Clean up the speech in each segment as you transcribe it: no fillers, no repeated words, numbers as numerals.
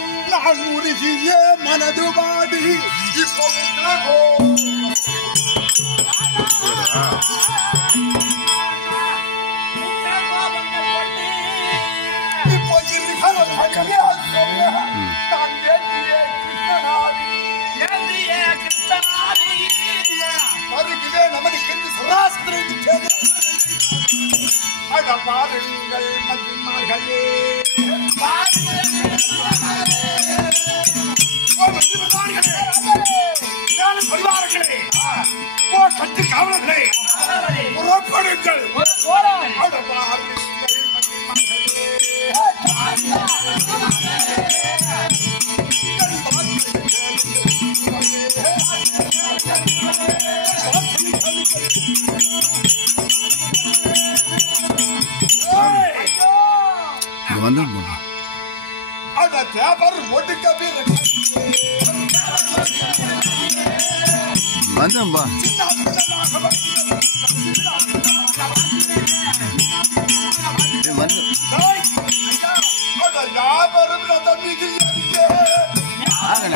நான் உருகிய மனதுபாடு இப்போ நமக்கு பாருங்கள் மதிமார்களே பரிவாரங்களே கட்டு காவலர்களே புறப்படுங்கள் தேவர் ஒடுக்கவே வந்தம்பா யாவரும் ஆகல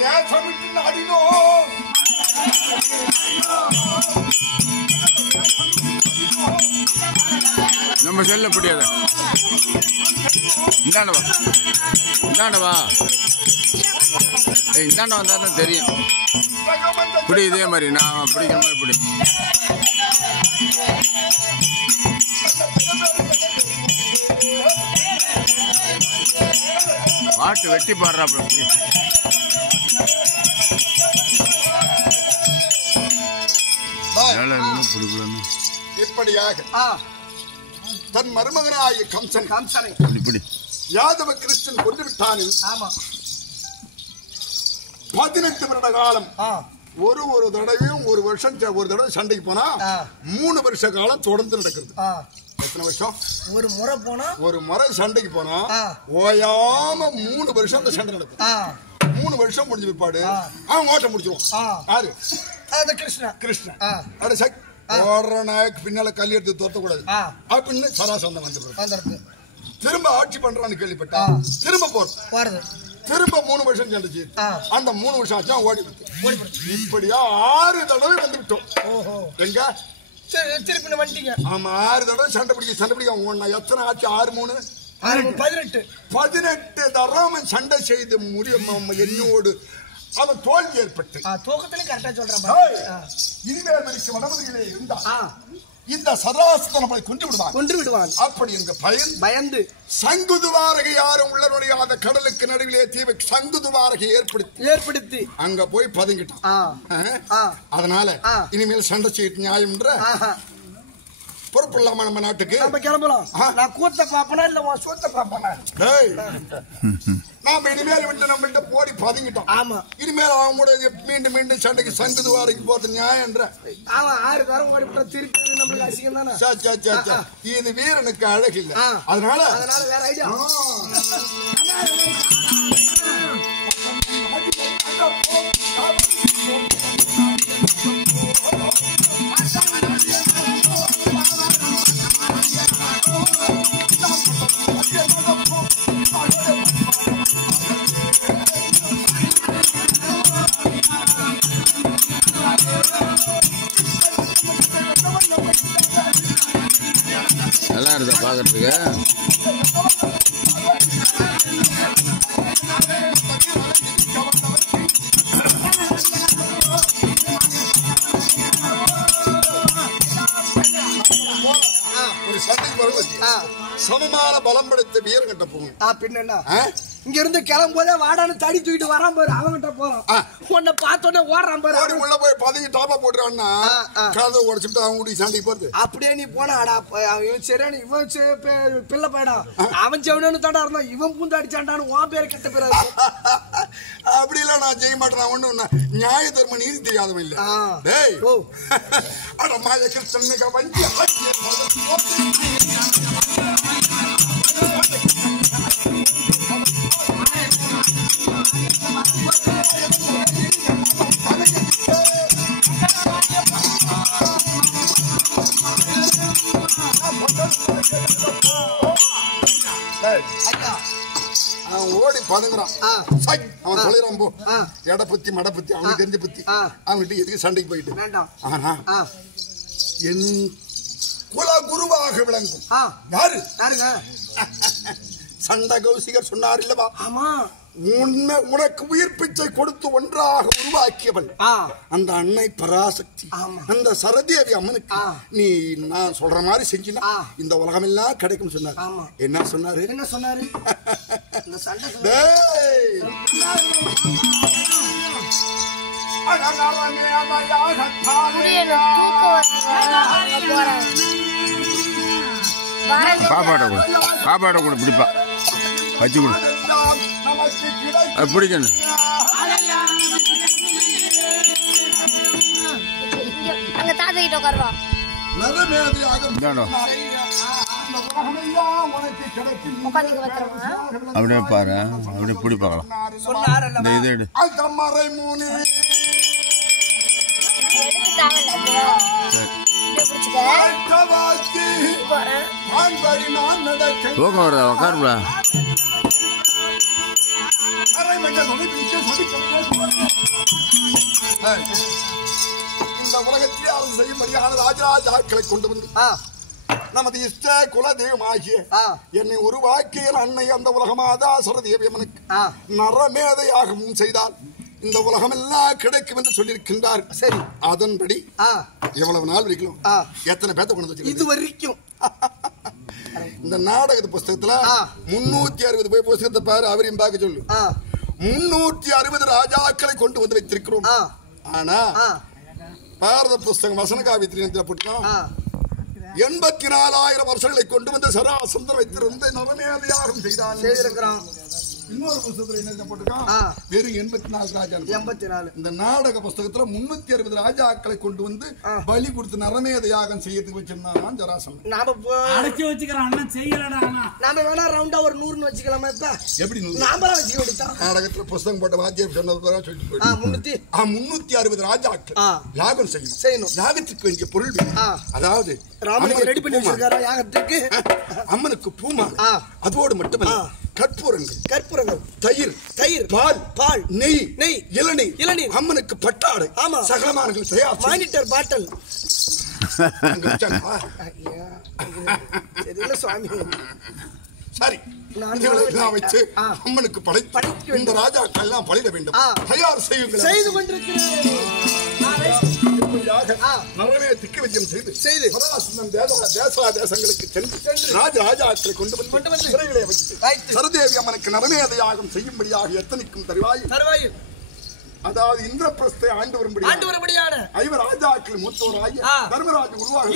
தேசம் விட்டு நாடினோம் நம்ம செல்ல முடியாத இந்தாண்டவா இந்தாண்டவா இந்தாண்ட வந்தா தான் தெரியும் பிடி இதே மாதிரி நான் பிடிக்கிற மாதிரி பிடி பாட்டு வெட்டி பாடுறாப்புல இப்படியாக தன் மருமகனாய கம்சனை யாதவ கிருஷ்ணன் கொண்டு விட்டானில் 18 வருட காலம் ஒரு தடவையும் ஒரு வருஷம் ஒரு தடவை சண்டைக்கு போனா 3 வருஷ காலம் தொடர்ந்து நடக்கிறது. எத்தனை வருஷம்? ஒரு முறை சண்டைக்கு போனா ஓயாம 3 வருஷம் அந்த சண்டை நடக்கும். 3 வருஷம் முடிஞ்ச பிற்பாடு அவன் ஓட்ட முடிச்சிருவான். யாரு? கிருஷ்ணன். பின்னால கல் எடுத்து தோத்தக்கூடாது அப்படின்னு சராசந்தம் வந்துடுறது. திரும்ப ஆட்சி பண்றான்னு கேள்விப்பட்டா திரும்ப போறது. திரும்ப 3 வருஷம் சண்டைச்சு அந்த 3 வருஷம் ஆச்சா ஓடி இப்படியா 6 தடவை வந்து விட்டோம். எங்க திருப்பி வந்துட்டீங்க? ஆமா 6 தடவை சண்டை பிடிக்க எத்தனை ஆச்சு? 6 3 18 தடவை சண்டை செய்து முடியும் என்னோடு அவன் தோல்வி ஏற்பட்டு வடமதுரையிலே இருந்தா இந்த சராசத்தை நம்மளை கொன்று விடுவான். அப்படி எங்க பயந்து சங்குதுவாரகை யாரும் உள்ள நுழையாத கடலுக்கு நடுவிலே தீவை சங்குதுவாரகை ஏற்படுத்தி அங்க போய் பதுங்கிட்டான். அதனால இனிமேல் சண்டை செய்ய நியாயம்ன்ற பொறுப்பில்லாம நம்ம நாட்டுக்கு நம்ம கிளம்பலாம். நான் கூத்த பாப்பனா இல்ல சோத்த பாப்பனா? நாம இனிமேல் விட்டு நம்ம போடி பதுங்கிட்டோம். ஆமா, இனிமேல் அவங்க கூட மீண்டும் சண்டைக்கு சங்குது வாரைக்கு போறது நியாயம். அவன் 6 தரம் ஓடி திருப்பி நம்மளுக்கு அசிங்கம் தானே. இது வீரனுக்கு அழகு இல்ல. அதனால வேற ஐடியா. நல்லா இருந்தா பாக்குறதுக்கு. ஒரு சண்டைக்கு வருவது சமமான பலம் படைத்த வீரன் கிட்ட போகணும். பின்ன இங்க இருந்து கிளம்பும் போதே வாடான்னு தடி தூக்கிட்டு வரான் பாரு, அவன்கிட்ட போறான். உன்னை பார்த்தோன்னே ஓடுறான் பாரு. உள்ள போய் பதவி டாப்பா போட்டுறான்னா கதை உடச்சுட்டு அவங்க கூட்டி சண்டைக்கு போறது. அப்படியே நீ போனாடா இவன் சரியான இவன் பிள்ளை போயிடா அவன் செவனு தாண்டா இருந்தான், இவன் பூந்து அடிச்சாண்டான்னு உன் பேரு கெட்ட பேரு. அப்படி எல்லாம் நான் செய்ய மாட்டேன். ஒண்ணு நியாய தர்ம நீதி தெரியாதவன் இல்ல. டேய் அட மாய கிருஷ்ணனுக்கு வஞ்சி அவன் ஓடி பதுங்குறான். அவன் சொல்லிடுறான், போ எடை பத்தி மடை பத்தி அவனுக்கு தெரிஞ்ச பத்தி அவன்கிட்ட எதுக்கு சண்டைக்கு போயிட்டு. ஆனா என் குல குருவாக விளங்கும் யாரு சண்ட கௌசிகர் சொன்னார் இல்லவா, உனக்கு உயிர் பிச்சை கொடுத்து ஒன்றாக உருவாக்கியவள் அந்த அன்னை பராசக்தி, அந்த சரதேவி அம்மனுக்கு நீ நான் சொல்ற மாதிரி செஞ்சினா இந்த உலகம் எல்லாம் கிடைக்கும் சொன்னார். என்ன சொன்னாரு? என்ன சொன்னாரு? சாப்பாடை கூட பிடிப்பா வச்சு கொடு, அது பிடிக்கணும். அங்க தாத்தா கிட்ட உட்காருவா. அப்படியே பாரு, அப்படியே பிடி பார்க்கலாம். இந்த இது எடு. தூக்கம் வருதா? உட்காருடா. இந்த உலகத்திலே அரசு செய்யும்படியான ராஜராஜாக்களை கொண்டு வந்து நமது இஷ்ட குல தெய்வமாகிய என்னை உருவாக்கிய அன்னை அந்த உலகமாதா சரதேவி அம்மனுக்கு நரமேதையாகவும் செய்தால் இந்த உலகம் எல்லாம் கிடைக்கும் என்று சொல்லியிருக்கின்றார். சரி, அதன்படி எவ்வளவு நாள் வரைக்கும் எத்தனை பேத்த கொண்டு வந்து இது வரைக்கும் இந்த நாடக புஸ்தகத்துல 360 போய் புஸ்தகத்தை பாரு, அவரையும் பார்க்க சொல்லு. 360 ராஜாக்களை கொண்டு வந்து வைத்திருக்கிறோம். ஆனா பாரத புஸ்தகம் வசன காவியத்தில் போட்டோம் 84,000 வருஷங்களை கொண்டு வந்து சராசந்தர் வைத்திருந்த நவமேதையாகவும் செய்திருக்கிறான். இன்னொரு புஸ்தகத்துல என்ன போட்டிருக்கான்? வெறும் 84 ராஜா. 84. இந்த நாடக புஸ்தகத்துல 360 ராஜாக்களை கொண்டு வந்து பலி கொடுத்து நரமேத யாகம் செய்யறதுக்கு வச்சிருந்தான் ஜராசந்தன். நாம அடக்கி வச்சுக்கிறோம், அண்ணன் செய்யலடா. நாம வேணா ரவுண்டா ஒரு 100ன்னு வச்சுக்கலாமா? இப்ப எப்படி 100 நாம வச்சுக்க வேண்டியதா? நாடகத்துல புஸ்தகம் போட்ட வாத்தியார் சொன்னது சொல்லிட்டு போயிட்டு 360 ராஜாக்கள் யாகம் செய்யணும். யாகத்துக்கு வேண்டிய பொருள் அதாவது ராமன் ரெடி பண்ணி வச்சிருக்காரா யாகத்துக்கு? அம்மனுக்கு பூமா, அதோடு மட்டுமல்ல கற்பூரங்கள், தயிர், பால், நெய், இளநீர், அம்மனுக்கு பட்டாடை, சகலமானங்கள் தயார், மானிட்டர் பாட்டல் சுவாமி. சரி, வச்சு அம்மனுக்கு படைத்து இந்த ராஜாக்கள் எல்லாம் பழிட வேண்டும். தயார் செய்து கொண்டிருக்கிறேன். திக்கு வைக்கம் செய்து தேசங்களுக்கு சென்று ராஜாக்களை கொண்டு வந்து சிறைகளை வைத்து சரதேவி அம்மனுக்கு நரமேதையாகம் செய்யும்படியாக எத்தனைக்கும் தருவாய். அதாவது இந்திரபிரஸ்தை ஆண்டு வரும்படியான 5 ராஜாக்கள் மூத்தோராகிய தர்மராஜ உருவாக